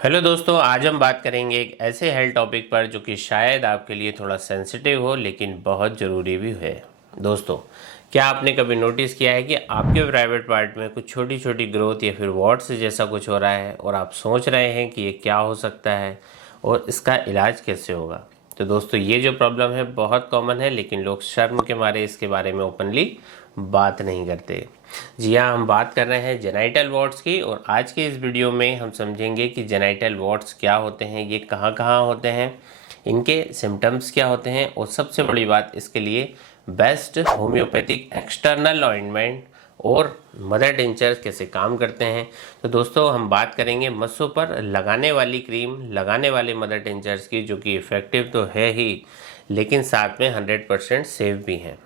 Hello दोस्तों, आज हम बात करेंगे एक ऐसे हेल्थ टॉपिक पर जो कि शायद आपके लिए थोड़ा सेंसिटिव हो लेकिन बहुत ज़रूरी भी है। दोस्तों, क्या आपने कभी नोटिस किया है कि आपके प्राइवेट पार्ट में कुछ छोटी छोटी ग्रोथ या फिर वॉट्स जैसा कुछ हो रहा है और आप सोच रहे हैं कि ये क्या हो सकता है और इसका इलाज कैसे होगा। तो दोस्तों, ये जो प्रॉब्लम है बहुत कॉमन है, लेकिन लोग शर्म के मारे इसके बारे में ओपनली बात नहीं करते। जी हाँ, हम बात कर रहे हैं जेनाइटल वॉर्ड्स की, और आज के इस वीडियो में हम समझेंगे कि जेनाइटल वॉर्ड्स क्या होते हैं, ये कहाँ कहाँ होते हैं, इनके सिम्टम्स क्या होते हैं, और सबसे बड़ी बात, इसके लिए बेस्ट होम्योपैथिक एक्सटर्नल ऑइंटमेंट और मदर टिंचर्स कैसे काम करते हैं। तो दोस्तों, हम बात करेंगे मस्सों पर लगाने वाली क्रीम, लगाने वाले मदर टिंचर्स की, जो कि इफ़ेक्टिव तो है ही लेकिन साथ में 100% सेफ भी हैं।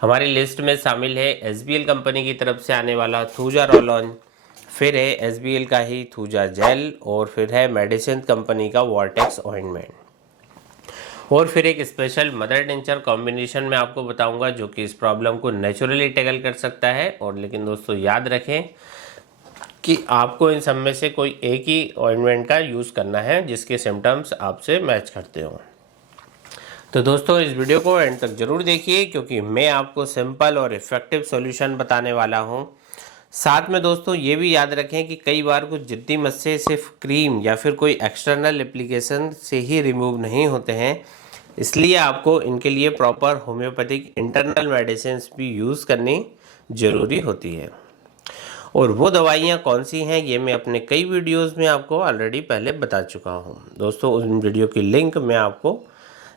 हमारी लिस्ट में शामिल है एसबीएल कंपनी की तरफ से आने वाला थूजा रोलॉन, फिर है एसबीएल का ही थूजा जेल, और फिर है मेडिसिन कंपनी का वॉर्टेक्स ऑइंटमेंट, और फिर एक स्पेशल मदर टिंचर कॉम्बिनेशन में आपको बताऊंगा जो कि इस प्रॉब्लम को नेचुरली टैकल कर सकता है। और लेकिन दोस्तों, याद रखें कि आपको इन सब में से कोई एक ही ऑइंटमेंट का यूज़ करना है जिसके सिम्टम्स आपसे मैच करते हों। तो दोस्तों, इस वीडियो को एंड तक जरूर देखिए क्योंकि मैं आपको सिंपल और इफ़ेक्टिव सॉल्यूशन बताने वाला हूं। साथ में दोस्तों, ये भी याद रखें कि कई बार कुछ जिद्दी मस्से सिर्फ क्रीम या फिर कोई एक्सटर्नल एप्लीकेशन से ही रिमूव नहीं होते हैं, इसलिए आपको इनके लिए प्रॉपर होम्योपैथिक इंटरनल मेडिसिन भी यूज़ करनी ज़रूरी होती है। और वो दवाइयाँ कौन सी हैं, ये मैं अपने कई वीडियोज़ में आपको ऑलरेडी पहले बता चुका हूँ। दोस्तों, उन वीडियो की लिंक मैं आपको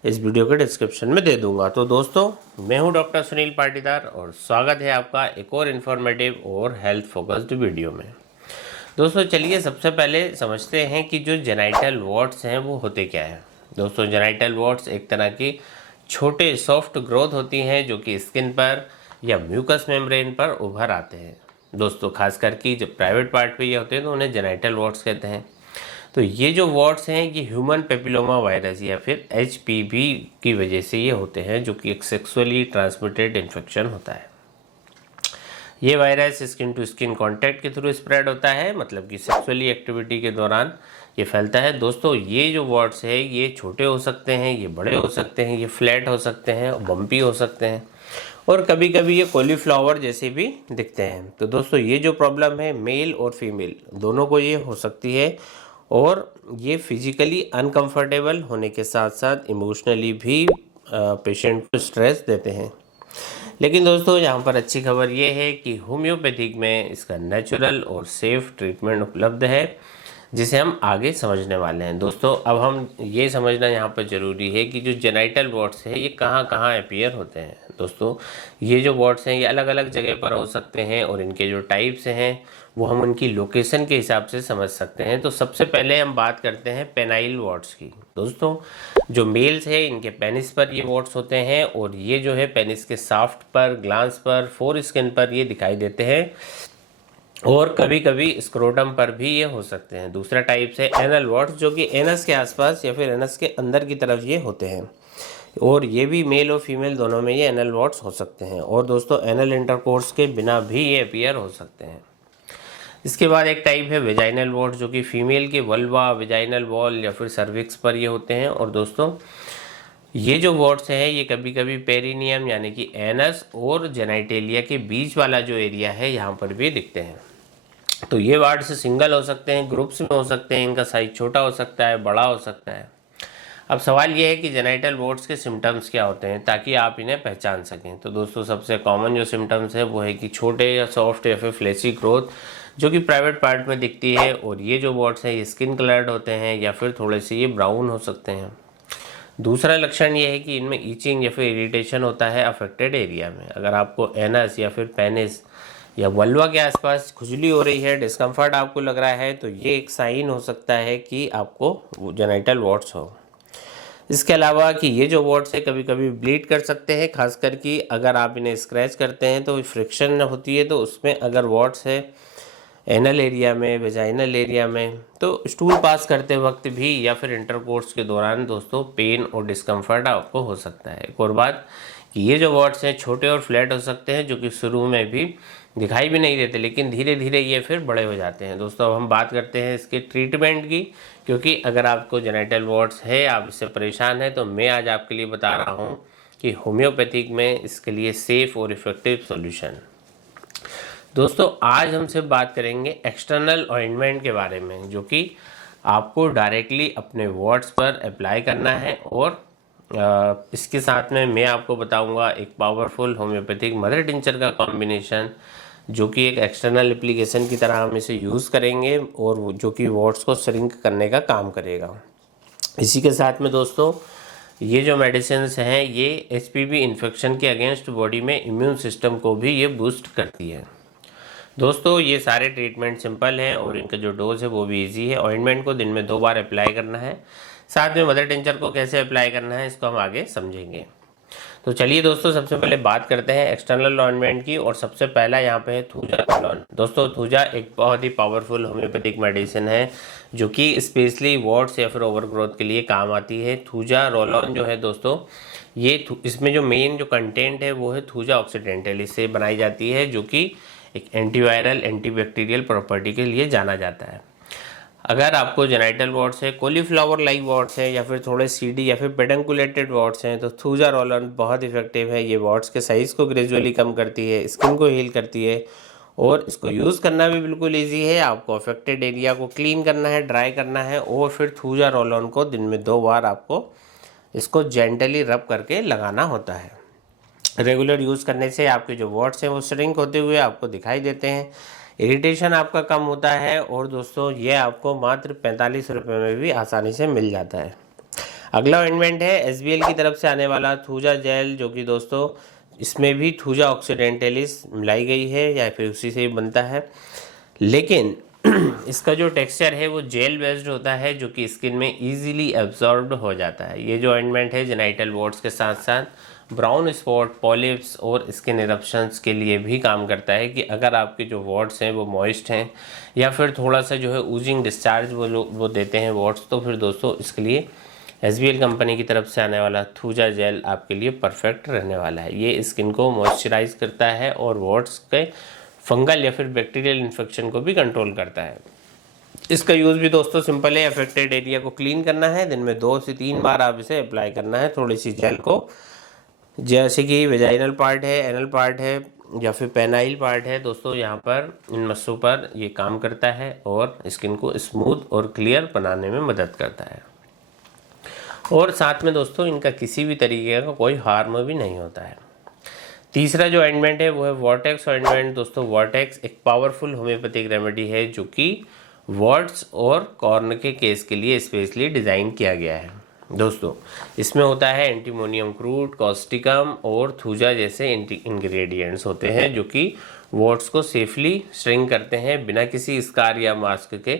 इस वीडियो के डिस्क्रिप्शन में दे दूंगा। तो दोस्तों, मैं हूं डॉक्टर सुनील पाटीदार और स्वागत है आपका एक और इन्फॉर्मेटिव और हेल्थ फोकस्ड वीडियो में। दोस्तों, चलिए सबसे पहले समझते हैं कि जो जेनाइटल वॉर्ड्स हैं वो होते क्या हैं। दोस्तों, जेनाइटल वॉर्ड्स एक तरह की छोटे सॉफ्ट ग्रोथ होती हैं जो कि स्किन पर या म्यूकस मेम्ब्रेन पर उभर आते हैं। दोस्तों, खासकर कि जब प्राइवेट पार्ट पे ये होते हैं तो उन्हें जेनाइटल वॉर्ड्स कहते हैं। तो ये जो वॉर्ड्स हैं ये ह्यूमन पेपिलोमा वायरस या फिर एचपीवी की वजह से ये होते हैं, जो कि एक सेक्सुअली ट्रांसमिटेड इन्फेक्शन होता है। ये virus skin to skin contact के थ्रू स्प्रेड होता है, मतलब कि सेक्सुअली एक्टिविटी के दौरान ये फैलता है। दोस्तों, ये जो वॉर्ड्स है ये छोटे हो सकते हैं, ये बड़े हो सकते हैं, ये फ्लैट हो सकते हैं, बम्पी हो सकते हैं, और कभी कभी ये कॉलीफ्लावर जैसे भी दिखते हैं। तो दोस्तों, ये जो प्रॉब्लम है मेल और फीमेल दोनों को ये हो सकती है, और ये फिजिकली अनकंफर्टेबल होने के साथ साथ इमोशनली भी पेशेंट को स्ट्रेस देते हैं। लेकिन दोस्तों, यहाँ पर अच्छी खबर ये है कि होम्योपैथिक में इसका नेचुरल और सेफ ट्रीटमेंट उपलब्ध है, जिसे हम आगे समझने वाले हैं। दोस्तों, अब हम ये समझना यहाँ पर ज़रूरी है कि जो जेनाइटल वॉर्ड्स है ये कहाँ कहाँ अपीयर होते हैं। दोस्तों, ये जो वॉर्ड्स हैं ये अलग अलग जगह पर हो सकते हैं, और इनके जो टाइप्स हैं वो हम उनकी लोकेशन के हिसाब से समझ सकते हैं। तो सबसे पहले हम बात करते हैं पेनाइल वॉर्ड्स की। दोस्तों, जो मेल्स है इनके पेनिस पर ये वॉर्ड्स होते हैं, और ये जो है पेनिस के साफ्ट पर, ग्लांस पर, फोर स्किन पर ये दिखाई देते हैं, और कभी कभी स्क्रोटम पर भी ये हो सकते हैं। दूसरा टाइप है एनल वॉर्ड्स, जो कि एनस के आसपास या फिर एनस के अंदर की तरफ ये होते हैं, और ये भी मेल और फीमेल दोनों में ये एनल वॉर्ड्स हो सकते हैं। और दोस्तों, एनल इंटरकोर्स के बिना भी ये अपीयर हो सकते हैं। इसके बाद एक टाइप है वेजाइनल वॉर्ड, जो कि फीमेल के वल्वा, वेजाइनल वॉल या फिर सर्विक्स पर ये होते हैं। और दोस्तों, ये जो वॉर्ड्स हैं ये कभी कभी पेरिनियम यानी कि एनस और जेनाइटेलिया के बीच वाला जो एरिया है यहाँ पर भी दिखते हैं। तो ये वार्ड्स सिंगल हो सकते हैं, ग्रुप्स में हो सकते हैं, इनका साइज छोटा हो सकता है, बड़ा हो सकता है। अब सवाल ये है कि जेनाइटल वॉर्ड्स के सिम्टम्स क्या होते हैं ताकि आप इन्हें पहचान सकें। तो दोस्तों, सबसे कॉमन जो सिम्टम्स है वो है कि छोटे या सॉफ्ट या फिर फ्लेसी ग्रोथ जो कि प्राइवेट पार्ट में दिखती है, और ये जो वॉर्ड्स हैं ये स्किन कलर्ड होते हैं या फिर थोड़े से ये ब्राउन हो सकते हैं। दूसरा लक्षण ये है कि इनमें ईचिंग या फिर इरिटेशन होता है अफेक्टेड एरिया में। अगर आपको एनस या फिर पेनिस या वल्वा के आसपास खुजली हो रही है, डिस्कम्फर्ट आपको लग रहा है, तो ये एक साइन हो सकता है कि आपको जेनाइटल वॉर्ड्स हो। इसके अलावा कि ये जो वॉर्ड्स है कभी कभी ब्लीड कर सकते हैं, खासकर कि अगर आप इन्हें स्क्रैच करते हैं तो फ्रिक्शन होती है, तो उसमें अगर वॉर्ड्स है एनल एरिया में, वेजाइनल एरिया में, तो स्टूल पास करते वक्त भी या फिर इंटरकोर्स के दौरान दोस्तों पेन और डिस्कम्फर्ट आपको हो सकता है। एक और बात कि ये जो वॉर्ड्स हैं छोटे और फ्लैट हो सकते हैं, जो कि शुरू में भी दिखाई भी नहीं देते, लेकिन धीरे धीरे ये फिर बड़े हो जाते हैं। दोस्तों अब हम बात करते हैं इसके ट्रीटमेंट की, क्योंकि अगर आपको जेनिटल वॉर्ट्स है, आप इससे परेशान हैं, तो मैं आज आपके लिए बता रहा हूँ कि होम्योपैथिक में इसके लिए सेफ और इफ़ेक्टिव सॉल्यूशन। दोस्तों आज हम सिर्फ बात करेंगे एक्सटर्नल ऑइंटमेंट के बारे में, जो कि आपको डायरेक्टली अपने वॉर्ट्स पर अप्लाई करना है। और इसके साथ में मैं आपको बताऊंगा एक पावरफुल होम्योपैथिक मदर टिंचर का कॉम्बिनेशन, जो कि एक एक्सटर्नल एप्लीकेशन की तरह हम इसे यूज़ करेंगे और जो कि वॉर्ट्स को श्रिंक करने का काम करेगा। इसी के साथ में दोस्तों ये जो मेडिसिन हैं ये HPV इन्फेक्शन के अगेंस्ट बॉडी में इम्यून सिस्टम को भी ये बूस्ट करती है। दोस्तों ये सारे ट्रीटमेंट सिंपल हैं और इनका जो डोज है वो भी इजी है। ऑइंटमेंट को दिन में 2 बार अप्लाई करना है। साथ में मदर टिंचर को कैसे अप्लाई करना है इसको हम आगे समझेंगे। तो चलिए दोस्तों सबसे पहले बात करते हैं एक्सटर्नल ऑइंटमेंट की। और सबसे पहला यहाँ पे है थूजा कॉलोन। दोस्तों थूजा एक बहुत ही पावरफुल होम्योपैथिक मेडिसिन है, जो कि स्पेशली वॉर्ट्स या फिर ओवरग्रोथ के लिए काम आती है। थूजा रोलॉन जो है दोस्तों, ये इसमें जो मेन जो कंटेंट है वो है थूजा ऑक्सीडेंटल, इससे बनाई जाती है, जो कि एक एंटीवायरल एंटीबैक्टीरियल प्रॉपर्टी के लिए जाना जाता है। अगर आपको जेनिटल वॉर्ट्स है, कॉलीफ्लावर लाइक वॉर्ट्स है, या फिर थोड़े सीडी या फिर पेडंकुलेटेड वॉर्ट्स हैं, तो थूजा रोलन बहुत इफेक्टिव है। ये वॉर्ट्स के साइज़ को ग्रेजुअली कम करती है, स्किन को हील करती है और इसको यूज़ करना भी बिल्कुल ईजी है। आपको अफेक्टेड एरिया को क्लीन करना है, ड्राई करना है और फिर थूजा रोलन को दिन में 2 बार आपको इसको जेंटली रब करके लगाना होता है। रेगुलर यूज़ करने से आपके जो वॉर्ट्स हैं वो श्रिंक होते हुए आपको दिखाई देते हैं, इरिटेशन आपका कम होता है। और दोस्तों ये आपको मात्र 45 रुपये में भी आसानी से मिल जाता है। अगला ऑइंटमेंट है SBL की तरफ से आने वाला थूजा जेल, जो कि दोस्तों इसमें भी थूजा ऑक्सीडेंटलिस मिलाई गई है या फिर उसी से ही बनता है, लेकिन इसका जो टेक्सचर है वो जेल बेस्ड होता है, जो कि स्किन में इजीली एब्जॉर्ब्ड हो जाता है। ये जो ऑइंटमेंट है जेनिटल वॉर्ट्स के साथ साथ ब्राउन स्पॉट, पॉलिप्स और स्किन इरप्शंस के लिए भी काम करता है, कि अगर आपके जो वॉर्ट्स हैं वो मॉइस्ट हैं या फिर थोड़ा सा जो है ऊजिंग डिस्चार्ज वो देते हैं वॉर्ट्स, तो फिर दोस्तों इसके लिए SBL कंपनी की तरफ से आने वाला थूजा जेल आपके लिए परफेक्ट रहने वाला है। ये स्किन को मॉइस्चराइज करता है और वॉर्ट्स के फंगल या फिर बैक्टीरियल इन्फेक्शन को भी कंट्रोल करता है। इसका यूज़ भी दोस्तों सिंपल है। अफेक्टेड एरिया को क्लीन करना है, दिन में 2 से 3 बार आप इसे अप्लाई करना है थोड़ी सी जेल को, जैसे कि वेजाइनल पार्ट है, एनल पार्ट है या फिर पेनाइल पार्ट है। दोस्तों यहाँ पर इन मस्सों पर ये काम करता है और स्किन को स्मूथ और क्लियर बनाने में मदद करता है। और साथ में दोस्तों इनका किसी भी तरीके का कोई हार्म भी नहीं होता है। तीसरा जो ऑइंटमेंट है वो है वॉर्टेक्स ऑइंटमेंट। दोस्तों वॉर्टेक्स एक पावरफुल होम्योपैथिक रेमेडी है, जो कि वॉर्ट्स और कॉर्न के केस के लिए स्पेशली डिज़ाइन किया गया है। दोस्तों इसमें होता है एंटीमोनियम क्रूड, कॉस्टिकम और थूजा जैसे इंग्रेडिएंट्स होते हैं, जो कि वॉर्ट्स को सेफली श्रिंक करते हैं बिना किसी स्कार या मास्क के।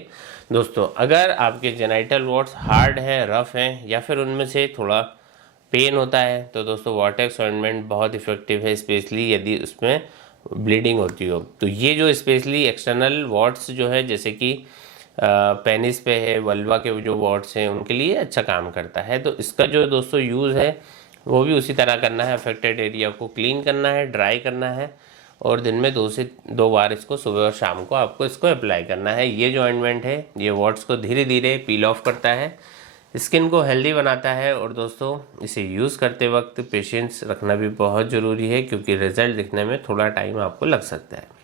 दोस्तों अगर आपके जेनिटल वॉर्ट्स हार्ड हैं, रफ हैं या फिर उनमें से थोड़ा पेन होता है, तो दोस्तों वॉर्टेक्स ऑइंटमेंट बहुत इफेक्टिव है, स्पेशली यदि उसमें ब्लीडिंग होती हो। तो ये जो स्पेशली एक्सटर्नल वॉर्ट्स जो है, जैसे कि पेनिस पे है, वल्वा के जो वॉर्ट्स हैं, उनके लिए अच्छा काम करता है। तो इसका जो दोस्तों यूज़ है वो भी उसी तरह करना है। अफेक्टेड एरिया को क्लीन करना है, ड्राई करना है और दिन में 2 से 2 बार इसको सुबह और शाम को आपको इसको अप्लाई करना है। ये जो ऑइंटमेंट है ये वॉर्ट्स को धीरे धीरे पील ऑफ करता है, स्किन को हेल्दी बनाता है। और दोस्तों इसे यूज़ करते वक्त पेशेंस रखना भी बहुत ज़रूरी है, क्योंकि रिजल्ट दिखने में थोड़ा टाइम आपको लग सकता है।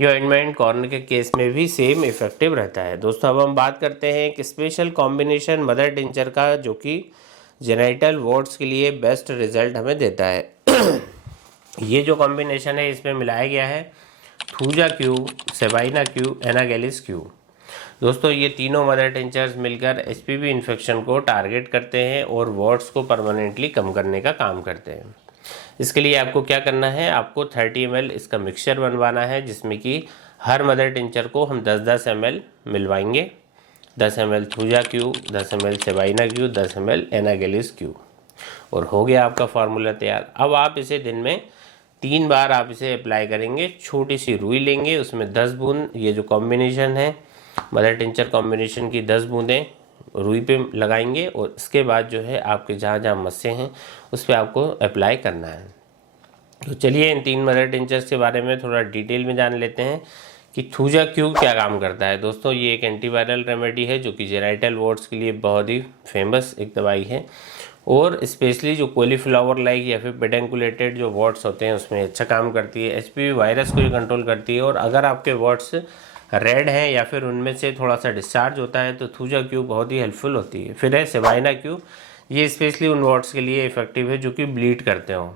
ये ऑइंटमेंट कॉर्न के केस में भी सेम इफेक्टिव रहता है। दोस्तों अब हम बात करते हैं एक स्पेशल कॉम्बिनेशन मदर टिंचर का, जो कि जेनिटल वॉर्ट्स के लिए बेस्ट रिजल्ट हमें देता है। ये जो कॉम्बिनेशन है इसमें मिलाया गया है थूजा क्यू, सेबाइना क्यू, एनागेलिस क्यू। दोस्तों ये तीनों मदर टिंचर्स मिलकर HPV इन्फेक्शन को टारगेट करते हैं और वॉर्ट्स को परमानेंटली कम करने का काम करते हैं। इसके लिए आपको क्या करना है, आपको 30 ml इसका मिक्सचर बनवाना है, जिसमें कि हर मदर टिंचर को हम 10-10 ml मिलवाएंगे। 10 ml thuja Q, 10 ml sabina Q, 10 ml anagallis Q, और हो गया आपका फार्मूला तैयार। अब आप इसे दिन में 3 बार आप इसे अप्लाई करेंगे। छोटी सी रुई लेंगे, उसमें 10 बूंद ये जो कॉम्बिनेशन है मदर टिंचर कॉम्बिनेशन की 10 बूंदें रुई पे लगाएंगे और इसके बाद जो है आपके जहाँ जहाँ मस्से हैं उस पर आपको अप्लाई करना है। तो चलिए इन 3 मदर टिंचर्स के बारे में थोड़ा डिटेल में जान लेते हैं कि थूजा क्यूब क्या काम करता है। दोस्तों ये एक एंटीवायरल रेमेडी है जो कि जेनाइटल वॉर्ड्स के लिए बहुत ही फेमस एक दवाई है, और स्पेशली जो कॉलीफ्लावर लाइक या फिर पेडेंकुलेटेड जो वॉर्ड्स होते हैं उसमें अच्छा काम करती है। एचपीवी वायरस को भी कंट्रोल करती है, और अगर आपके वॉर्ड्स रेड हैं या फिर उनमें से थोड़ा सा डिस्चार्ज होता है तो थूजा क्यूब बहुत ही हेल्पफुल होती है। फिर है सेबाइना क्यूब, ये स्पेशली उन वॉर्ड्स के लिए इफेक्टिव है जो कि ब्लीड करते हों,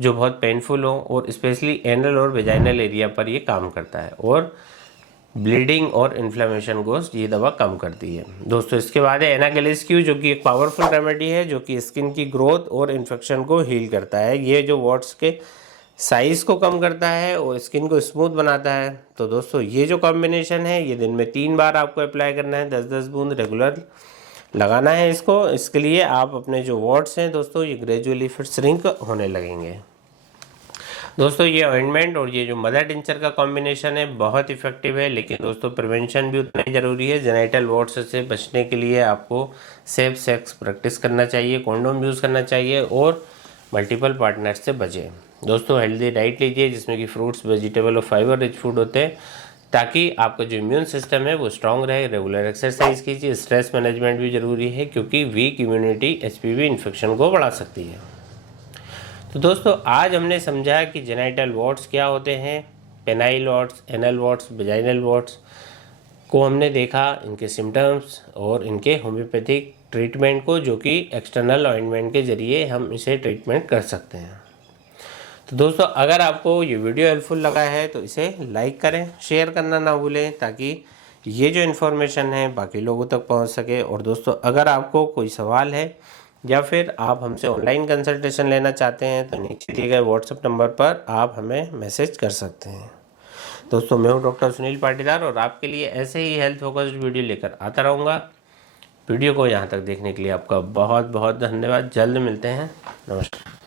जो बहुत पेनफुल हो, और स्पेशली एनल और वेजाइनल एरिया पर ये काम करता है, और ब्लीडिंग और इन्फ्लेमेशन को ये दवा कम करती है। दोस्तों इसके बाद है एनागेलिस क्यू, जो कि एक पावरफुल रेमेडी है जो कि स्किन की ग्रोथ और इन्फेक्शन को हील करता है। ये जो वॉट्स के साइज़ को कम करता है और स्किन को स्मूथ बनाता है। तो दोस्तों ये जो कॉम्बिनेशन है ये दिन में 3 बार आपको अप्लाई करना है, 10-10 बूंद रेगुलर लगाना है इसको। इसके लिए आप अपने जो वॉट्स हैं दोस्तों ये ग्रेजुअली फिर श्रिंक होने लगेंगे। दोस्तों ये ऑइंटमेंट और ये जो मदर टिंचर का कॉम्बिनेशन है बहुत इफेक्टिव है, लेकिन दोस्तों प्रिवेंशन भी उतना ही ज़रूरी है। जेनाइटल वॉर्ड्स से बचने के लिए आपको सेफ सेक्स प्रैक्टिस करना चाहिए, कॉन्डोम यूज़ करना चाहिए, और मल्टीपल पार्टनर्स से बचें। दोस्तों हेल्दी डाइट लीजिए जिसमें कि फ्रूट्स, वेजिटेबल और फाइबर रिच फूड होते हैं, ताकि आपका जो इम्यून सिस्टम है वो स्ट्रांग रहे। रेगुलर एक्सरसाइज कीजिए। स्ट्रेस मैनेजमेंट भी ज़रूरी है क्योंकि वीक इम्यूनिटी एचपीवी इन्फेक्शन को बढ़ा सकती है। तो दोस्तों आज हमने समझा कि जेनाइटल वॉर्ड्स क्या होते हैं, penile wards, anal wards, vaginal wards को हमने देखा, इनके सिम्टम्स और इनके होम्योपैथिक ट्रीटमेंट को, जो कि एक्सटर्नल ऑइंटमेंट के ज़रिए हम इसे ट्रीटमेंट कर सकते हैं। तो दोस्तों अगर आपको ये वीडियो हेल्पफुल लगा है तो इसे लाइक करें, शेयर करना ना भूलें, ताकि ये जो इन्फॉर्मेशन है बाकी लोगों तक पहुंच सके। और दोस्तों अगर आपको कोई सवाल है या फिर आप हमसे ऑनलाइन कंसल्टेशन लेना चाहते हैं तो नीचे दिए गए व्हाट्सएप नंबर पर आप हमें मैसेज कर सकते हैं। दोस्तों मैं हूँ डॉक्टर सुनील पाटीदार, और आपके लिए ऐसे ही हेल्थ फोकस्ड वीडियो लेकर आता रहूँगा। वीडियो को यहाँ तक देखने के लिए आपका बहुत बहुत धन्यवाद। जल्द मिलते हैं। नमस्कार।